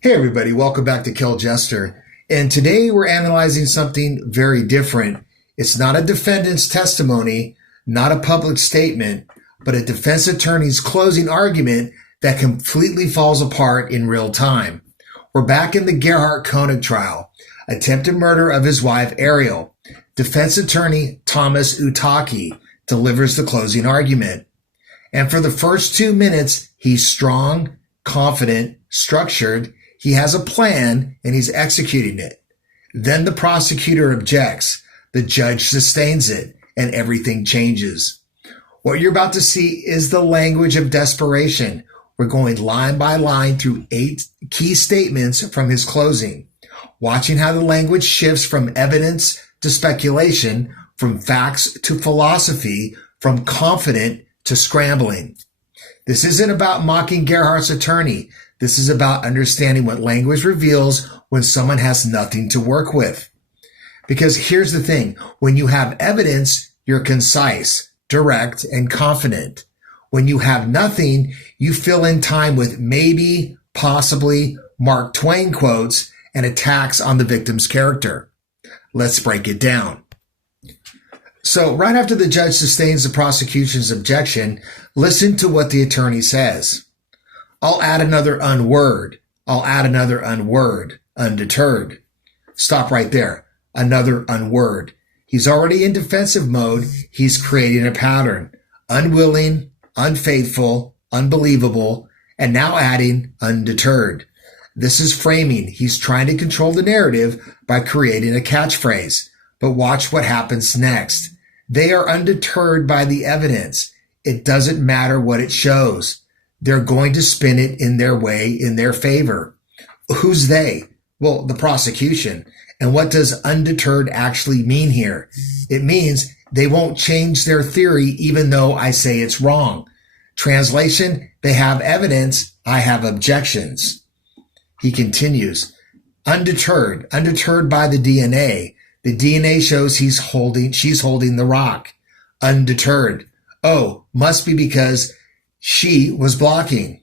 Hey everybody, welcome back to Kill Jester. And today we're analyzing something very different. It's not a defendant's testimony, not a public statement, but a defense attorney's closing argument that completely falls apart in real time. We're back in the Gerhardt Koenig trial, attempted murder of his wife Ariel. Defense attorney Thomas Utaki delivers the closing argument. And for the first 2 minutes, he's strong, confident, structured. He has a plan and he's executing it. Then the prosecutor objects. The judge sustains it and everything changes. What you're about to see is the language of desperation. We're going line by line through 8 key statements from his closing, watching how the language shifts from evidence to speculation, from facts to philosophy, from confident to scrambling. This isn't about mocking Gerhardt's attorney. This is about understanding what language reveals when someone has nothing to work with. Because here's the thing, when you have evidence, you're concise, direct, and confident. When you have nothing, you fill in time with maybe, possibly, Mark Twain quotes, and attacks on the victim's character. Let's break it down. So right after the judge sustains the prosecution's objection, listen to what the attorney says. I'll add another unword. I'll add another unword. Undeterred. Stop right there. Another unword. He's already in defensive mode. He's creating a pattern. Unwilling, unfaithful, unbelievable, and now adding undeterred. This is framing. He's trying to control the narrative by creating a catchphrase. But watch what happens next. They are undeterred by the evidence. It doesn't matter what it shows. They're going to spin it in their way, in their favor. Who's they? Well, the prosecution. And what does undeterred actually mean here? It means they won't change their theory even though I say it's wrong. Translation, they have evidence, I have objections. He continues, undeterred by the DNA. The DNA shows she's holding the rock. Undeterred. Oh, must be because she was blocking.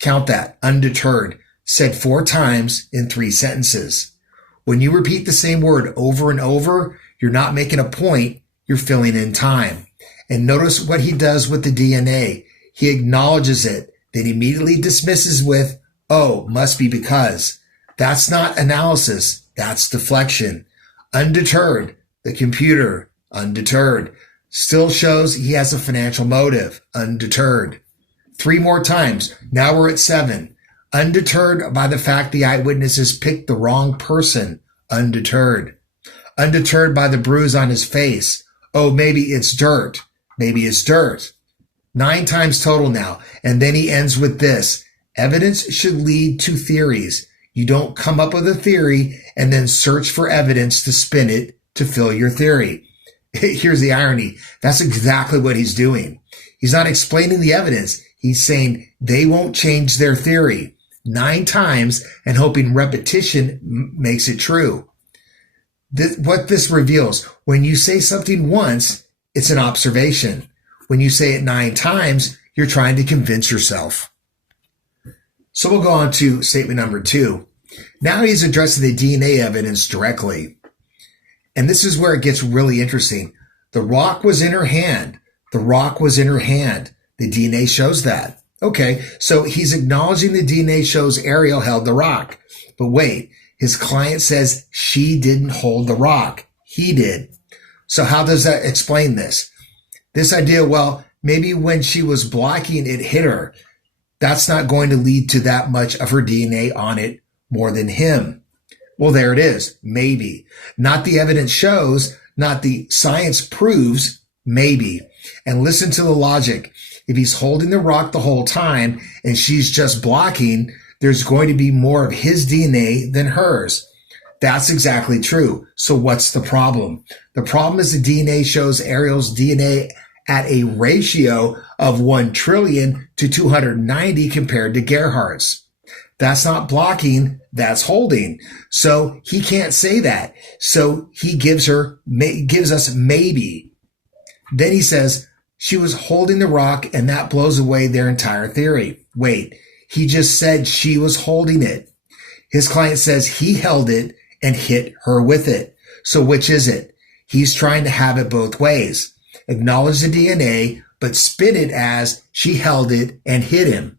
Count that. Undeterred. Said 4 times in 3 sentences. When you repeat the same word over and over, you're not making a point, you're filling in time. And notice what he does with the DNA. He acknowledges it, then immediately dismisses with, oh, must be because. That's not analysis, that's deflection. Undeterred. The computer. Undeterred. Still shows he has a financial motive. Undeterred. 3 more times. Now we're at 7. Undeterred by the fact the eyewitnesses picked the wrong person. Undeterred. Undeterred by the bruise on his face. Oh, maybe it's dirt. Maybe it's dirt. 9 times total now. And then he ends with this. Evidence should lead to theories. You don't come up with a theory and then search for evidence to spin it to fill your theory. Here's the irony. That's exactly what he's doing. He's not explaining the evidence. He's saying they won't change their theory 9 times and hoping repetition makes it true. What this reveals, when you say something once, it's an observation. When you say it 9 times, you're trying to convince yourself. So we'll go on to statement number 2. Now he's addressing the DNA evidence directly. And this is where it gets really interesting. The rock was in her hand. The rock was in her hand. The DNA shows that. Okay, so he's acknowledging the DNA shows Ariel held the rock. But wait, his client says she didn't hold the rock. He did. So how does that explain this? This idea, well, maybe when she was blocking, it hit her. That's not going to lead to that much of her DNA on it more than him. Well, there it is. Maybe. Not the evidence shows, not the science proves, maybe. And listen to the logic. If he's holding the rock the whole time and she's just blocking, there's going to be more of his DNA than hers. That's exactly true. So what's the problem? The problem is the DNA shows Ariel's DNA at a ratio of 1 trillion to 290 compared to Gerhardt's. That's not blocking, that's holding. So he can't say that. So he gives us maybe. Then he says she was holding the rock and that blows away their entire theory. Wait, He just said she was holding it. His client says he held it and hit her with it. So which is it? He's trying to have it both ways. Acknowledge the DNA, but spin it as she held it and hit him.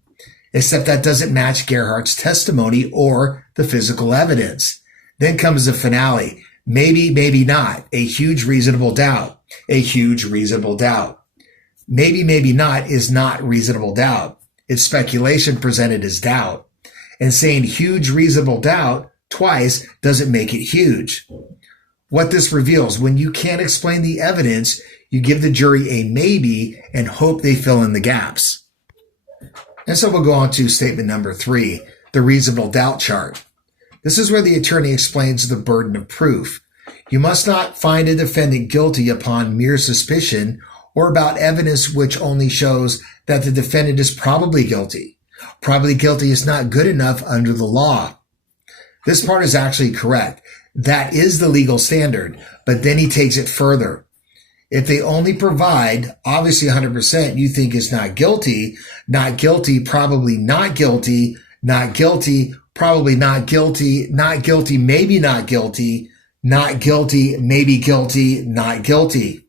Except that doesn't match Gerhardt's testimony or the physical evidence. Then comes the finale. Maybe, maybe not. A huge reasonable doubt. A huge reasonable doubt. Maybe, maybe not is not reasonable doubt. It's speculation presented as doubt. And saying huge reasonable doubt twice doesn't make it huge. What this reveals, when you can't explain the evidence, you give the jury a maybe and hope they fill in the gaps. And so we'll go on to statement number 3, the reasonable doubt chart. This is where the attorney explains the burden of proof. You must not find a defendant guilty upon mere suspicion or about evidence which only shows that the defendant is probably guilty. Probably guilty is not good enough under the law. This part is actually correct. That is the legal standard, but then he takes it further. If they only provide, obviously 100% you think is not guilty, probably not guilty, not guilty, probably not guilty, maybe not guilty, maybe guilty, not guilty.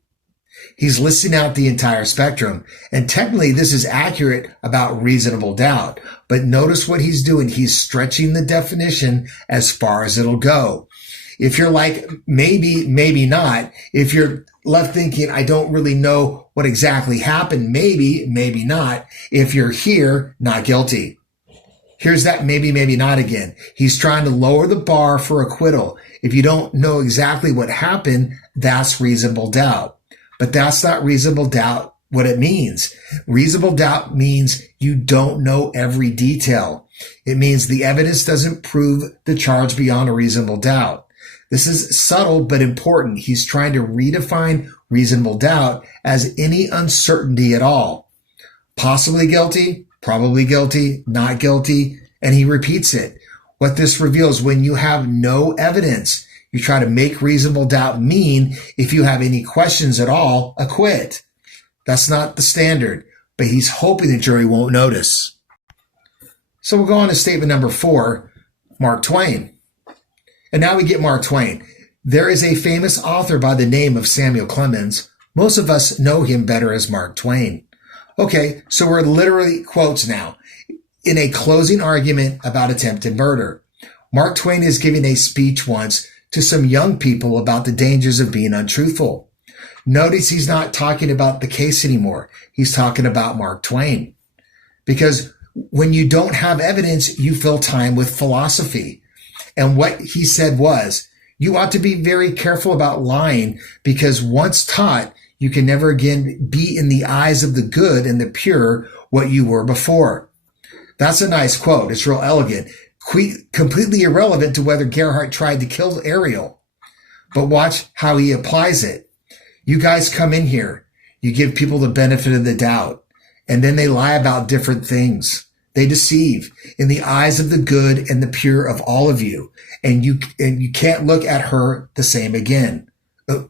He's listing out the entire spectrum. And technically this is accurate about reasonable doubt. But notice what he's doing. He's stretching the definition as far as it'll go. If you're like, maybe, maybe not, if you're left thinking, I don't really know what exactly happened, maybe, maybe not. If you're here, not guilty. Here's that maybe, maybe not again. He's trying to lower the bar for acquittal. If you don't know exactly what happened, that's reasonable doubt. But that's not reasonable doubt what it means. Reasonable doubt means you don't know every detail. It means the evidence doesn't prove the charge beyond a reasonable doubt. This is subtle but important. He's trying to redefine reasonable doubt as any uncertainty at all. Possibly guilty, probably guilty, not guilty, and he repeats it. What this reveals, when you have no evidence, you try to make reasonable doubt mean if you have any questions at all, acquit. That's not the standard, but he's hoping the jury won't notice. So we'll go on to statement number 4, Mark Twain. And now we get Mark Twain. There is a famous author by the name of Samuel Clemens. Most of us know him better as Mark Twain. Okay, so we're literally quotes now. In a closing argument about attempted murder, Mark Twain is giving a speech once to some young people about the dangers of being untruthful. Notice he's not talking about the case anymore. He's talking about Mark Twain. Because when you don't have evidence, you fill time with philosophy. And what he said was, you ought to be very careful about lying because once taught, you can never again be in the eyes of the good and the pure what you were before. That's a nice quote. It's real elegant. Completely irrelevant to whether Gerhardt tried to kill Ariel. But watch how he applies it. You guys come in here. You give people the benefit of the doubt. And then they lie about different things. They deceive in the eyes of the good and the pure of all of you. And you can't look at her the same again.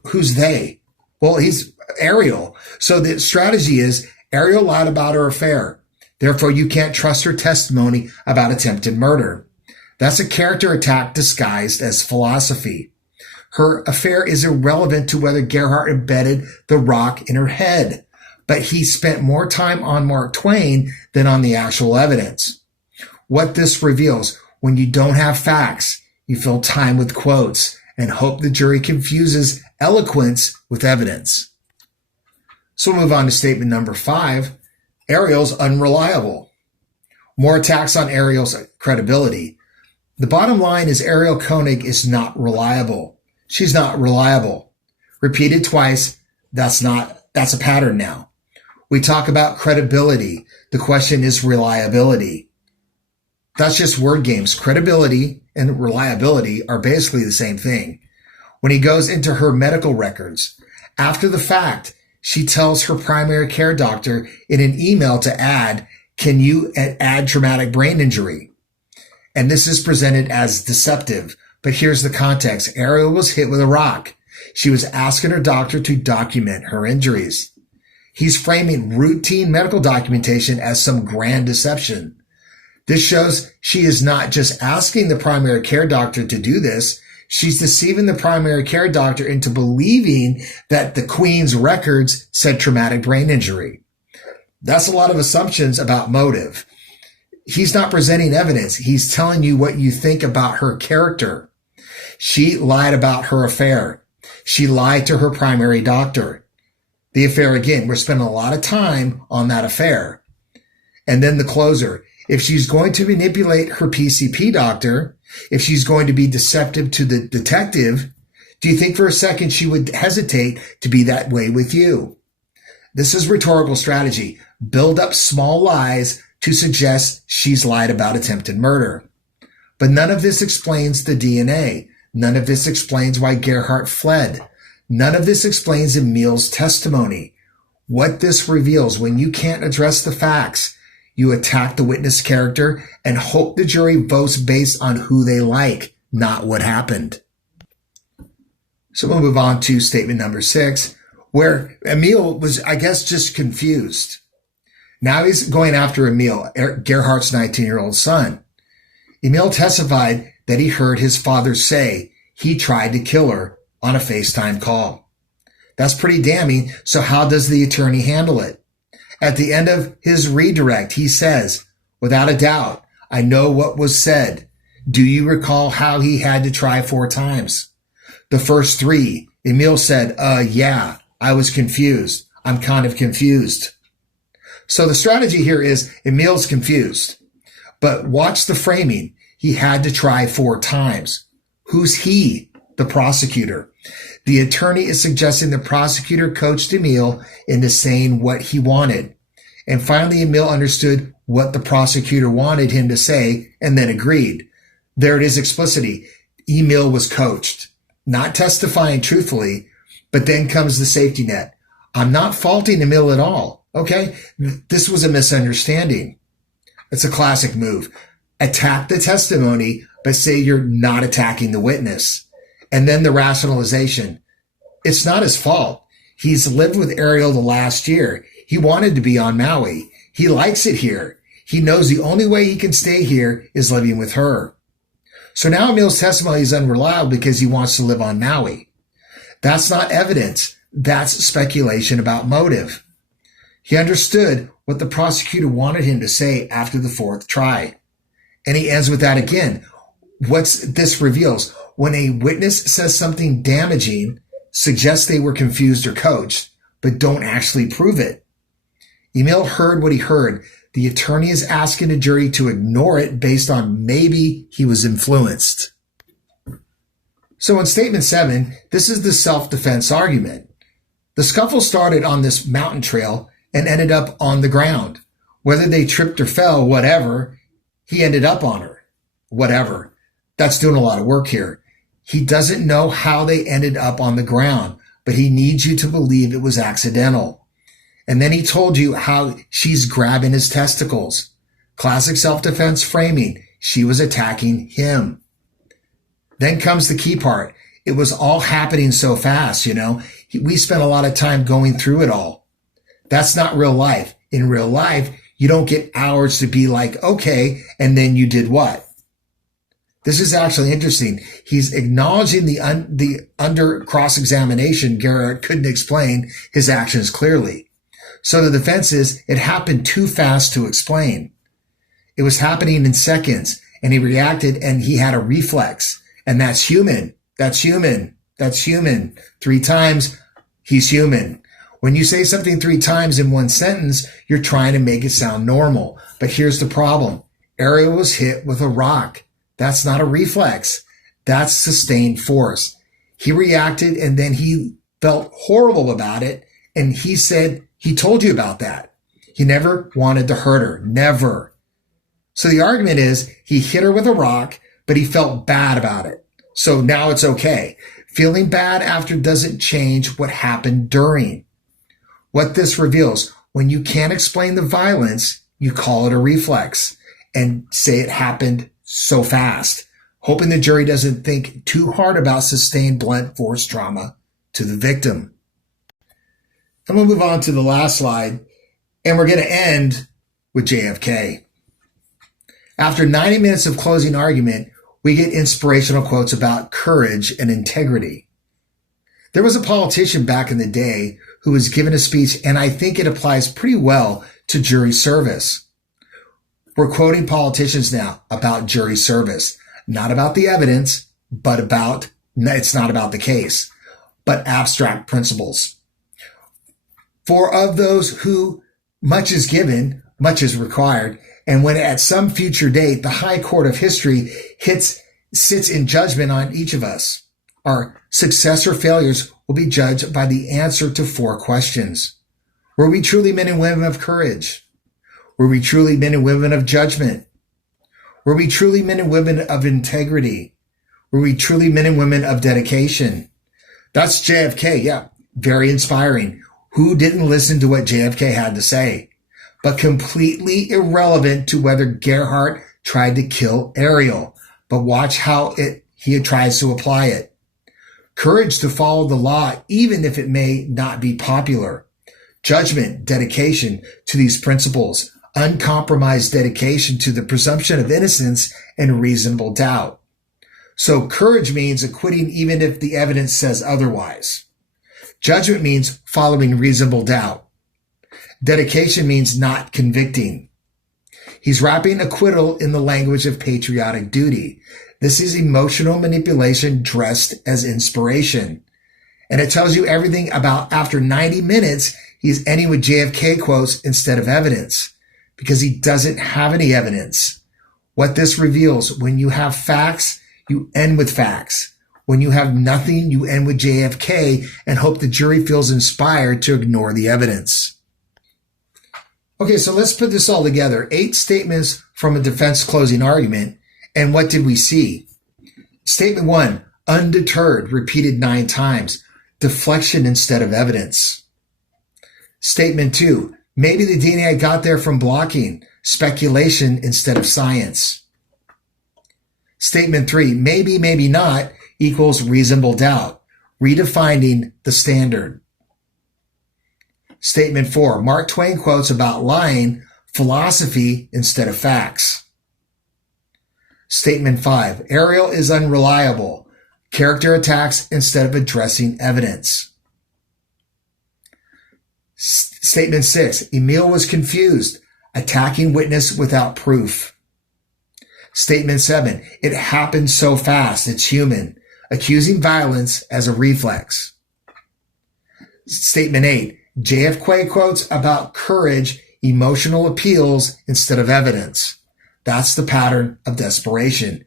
Who's they? Well, he's Ariel. So the strategy is Ariel lied about her affair. Therefore, you can't trust her testimony about attempted murder. That's a character attack disguised as philosophy. Her affair is irrelevant to whether Gerhardt embedded the rock in her head. But he spent more time on Mark Twain than on the actual evidence. What this reveals, when you don't have facts, you fill time with quotes and hope the jury confuses eloquence with evidence. So we'll move on to statement number 5. Ariel's unreliable. More attacks on Ariel's credibility. The bottom line is Ariel Koenig is not reliable. She's not reliable. Repeated twice, that's a pattern now. We talk about credibility. The question is reliability. That's just word games. Credibility and reliability are basically the same thing. When he goes into her medical records, after the fact, she tells her primary care doctor in an email to add, can you add traumatic brain injury? And this is presented as deceptive. But here's the context. Ariel was hit with a rock. She was asking her doctor to document her injuries. He's framing routine medical documentation as some grand deception. This shows she is not just asking the primary care doctor to do this. She's deceiving the primary care doctor into believing that the Queen's records said traumatic brain injury. That's a lot of assumptions about motive. He's not presenting evidence. He's telling you what you think about her character. She lied about her affair. She lied to her primary doctor. The affair, again, we're spending a lot of time on that affair. And then the closer. If she's going to manipulate her PCP doctor, if she's going to be deceptive to the detective, do you think for a second she would hesitate to be that way with you? This is rhetorical strategy. Build up small lies to suggest she's lied about attempted murder. But none of this explains the DNA. None of this explains why Gerhardt fled. None of this explains Emil's testimony. What this reveals, when you can't address the facts, you attack the witness character and hope the jury votes based on who they like, not what happened. So we'll move on to statement number 6, where Emil was, I guess, just confused. Now he's going after Emil, Gerhardt's 19-year-old son. Emil testified that he heard his father say he tried to kill her on a FaceTime call. That's pretty damning, so how does the attorney handle it? At the end of his redirect, he says, without a doubt, I know what was said. Do you recall how he had to try 4 times? The first 3, Emil said, yeah, I was confused. I'm kind of confused. So the strategy here is Emil's confused. But watch the framing. He had to try 4 times. Who's he? The prosecutor. The attorney is suggesting the prosecutor coached Emil into saying what he wanted. And finally, Emil understood what the prosecutor wanted him to say and then agreed. There it is, explicitly. Emil was coached, not testifying truthfully, but then comes the safety net. I'm not faulting Emil at all. Okay, this was a misunderstanding. It's a classic move. Attack the testimony, but say you're not attacking the witness. And then the rationalization. It's not his fault. He's lived with Ariel the last year. He wanted to be on Maui. He likes it here. He knows the only way he can stay here is living with her. So now Emil's testimony is unreliable because he wants to live on Maui. That's not evidence. That's speculation about motive. He understood what the prosecutor wanted him to say after the 4th try. And he ends with that again. What's this reveals? When a witness says something damaging, suggests they were confused or coached, but don't actually prove it. Emil heard what he heard. The attorney is asking the jury to ignore it based on maybe he was influenced. So in statement 7, this is the self-defense argument. The scuffle started on this mountain trail and ended up on the ground. Whether they tripped or fell, whatever, he ended up on her. Whatever. That's doing a lot of work here. He doesn't know how they ended up on the ground, but he needs you to believe it was accidental. And then he told you how she's grabbing his testicles. Classic self-defense framing. She was attacking him. Then comes the key part. It was all happening so fast, We spent a lot of time going through it all. That's not real life. In real life, you don't get hours to be like, okay, and then you did what? This is actually interesting. He's acknowledging the under cross-examination. Gerhardt couldn't explain his actions clearly. So the defense is, it happened too fast to explain. It was happening in seconds, and he reacted, and he had a reflex. And that's human. That's human. That's human. 3 times, he's human. When you say something 3 times in one sentence, you're trying to make it sound normal. But here's the problem. Ariel was hit with a rock. That's not a reflex. That's sustained force. He reacted, and then he felt horrible about it. And he said he told you about that. He never wanted to hurt her. Never. So the argument is he hit her with a rock, but he felt bad about it. So now it's okay. Feeling bad after doesn't change what happened during. What this reveals, when you can't explain the violence, you call it a reflex and say it happened so fast, hoping the jury doesn't think too hard about sustained blunt force trauma to the victim. And we'll move on to the last slide, and we're going to end with JFK. After 90 minutes of closing argument, we get inspirational quotes about courage and integrity. There was a politician back in the day who was given a speech, and I think it applies pretty well to jury service. We're quoting politicians now about jury service, not about the evidence, but it's not about the case, but abstract principles. For of those who much is given, much is required, and when at some future date the high court of history sits in judgment on each of us, our success or failures will be judged by the answer to 4 questions. Were we truly men and women of courage? Were we truly men and women of judgment? Were we truly men and women of integrity? Were we truly men and women of dedication? That's JFK. Yeah, very inspiring. Who didn't listen to what JFK had to say? But completely irrelevant to whether Gerhardt tried to kill Ariel. But watch how he tries to apply it. Courage to follow the law, even if it may not be popular. Judgment, dedication to these principles. Uncompromised dedication to the presumption of innocence and reasonable doubt. So courage means acquitting even if the evidence says otherwise. Judgment means following reasonable doubt. Dedication means not convicting. He's wrapping acquittal in the language of patriotic duty. This is emotional manipulation dressed as inspiration. And it tells you everything about after 90 minutes, he's ending with JFK quotes instead of evidence because he doesn't have any evidence. What this reveals, when you have facts, you end with facts. When you have nothing, you end with JFK and hope the jury feels inspired to ignore the evidence. Okay, so let's put this all together. 8 statements from a defense closing argument. And what did we see? Statement 1, undeterred, repeated 9 times. Deflection instead of evidence. Statement 2, maybe the DNA got there from blocking. Speculation instead of science. Statement 3, maybe, maybe not, equals reasonable doubt. Redefining the standard. Statement 4, Mark Twain quotes about lying, philosophy instead of facts. Statement 5, Ariel is unreliable. Character attacks instead of addressing evidence. Statement 6, Emil was confused. Attacking witness without proof. Statement 7, it happened so fast, it's human. Accusing violence as a reflex. Statement 8, JFK quotes about courage, emotional appeals instead of evidence. That's the pattern of desperation.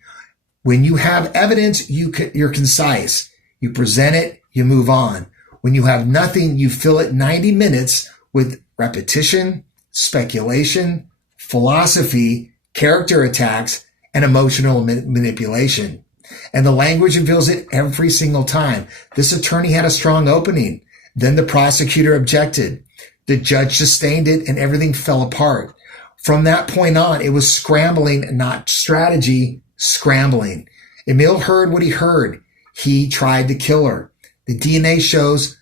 When you have evidence, you're concise. You present it, you move on. When you have nothing, you fill it 90 minutes with repetition, speculation, philosophy, character attacks, and emotional manipulation. And the language reveals it every single time. This attorney had a strong opening. Then the prosecutor objected. The judge sustained it and everything fell apart. From that point on, it was scrambling, not strategy, scrambling. Emil heard what he heard. He tried to kill her. The DNA shows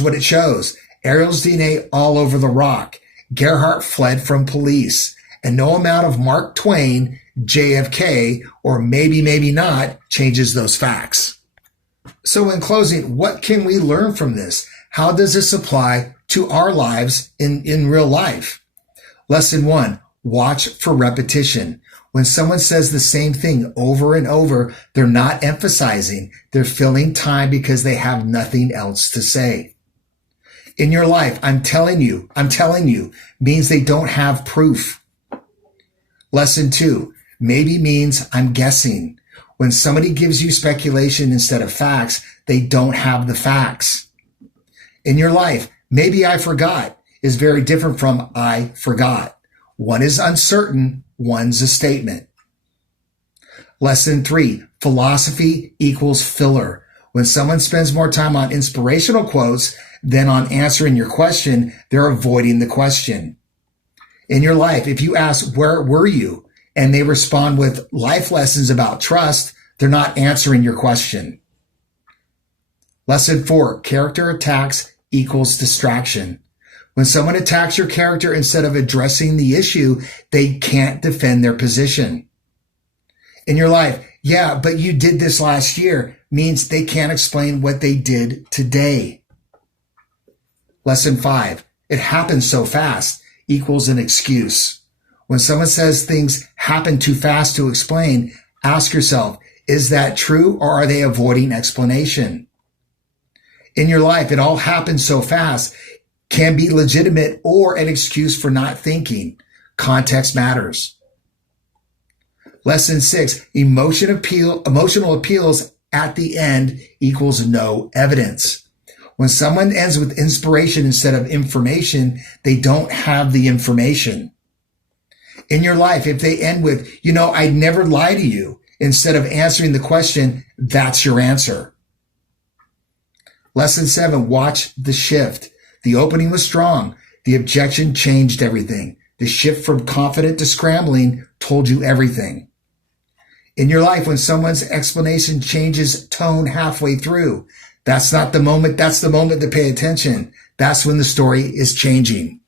what it shows. Ariel's DNA all over the rock. Gerhardt fled from police. And no amount of Mark Twain, JFK, or maybe, maybe not changes those facts. So in closing, what can we learn from this? How does this apply to our lives in real life? Lesson 1, watch for repetition. When someone says the same thing over and over, they're not emphasizing. They're filling time because they have nothing else to say. In your life, I'm telling you, means they don't have proof. Lesson 2, maybe means I'm guessing. When somebody gives you speculation instead of facts, they don't have the facts. In your life, maybe I forgot is very different from I forgot. One is uncertain, one's a statement. Lesson 3, philosophy equals filler. When someone spends more time on inspirational quotes than on answering your question, they're avoiding the question. In your life, if you ask, where were you? And they respond with life lessons about trust, they're not answering your question. Lesson 4, character attacks equals distraction. When someone attacks your character instead of addressing the issue, they can't defend their position. In your life, yeah, but you did this last year, means they can't explain what they did today. Lesson 5, it happened so fast equals an excuse. When someone says things happen too fast to explain, ask yourself, is that true or are they avoiding explanation? In your life, it all happened so fast can be legitimate or an excuse for not thinking. Context matters. Lesson 6, emotional appeals at the end equals no evidence. When someone ends with inspiration instead of information, they don't have the information. In your life, if they end with, I'd never lie to you, instead of answering the question, that's your answer. Lesson 7, watch the shift. The opening was strong. The objection changed everything. The shift from confident to scrambling told you everything. In your life, when someone's explanation changes tone halfway through, that's not the moment. That's the moment to pay attention. That's when the story is changing.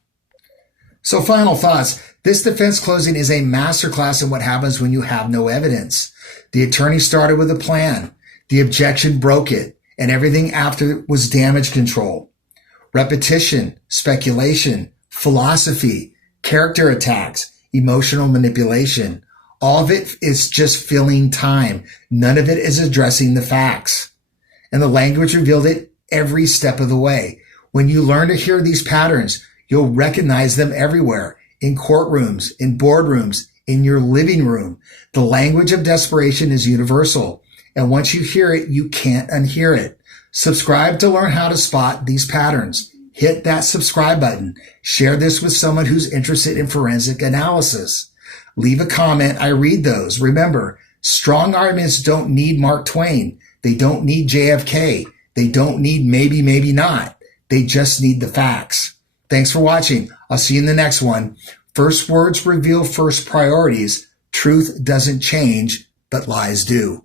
So final thoughts. This defense closing is a masterclass in what happens when you have no evidence. The attorney started with a plan. The objection broke it, and everything after was damage control. Repetition, speculation, philosophy, character attacks, emotional manipulation. All of it is just filling time. None of it is addressing the facts. And the language revealed it every step of the way. When you learn to hear these patterns, you'll recognize them everywhere, in courtrooms, in boardrooms, in your living room. The language of desperation is universal. And once you hear it, you can't unhear it. Subscribe to learn how to spot these patterns. Hit that subscribe button. Share this with someone who's interested in forensic analysis. Leave a comment. I read those. Remember, strong arguments don't need Mark Twain. They don't need JFK. They don't need maybe, maybe not. They just need the facts. Thanks for watching. I'll see you in the next one. First words reveal first priorities. Truth doesn't change, but lies do.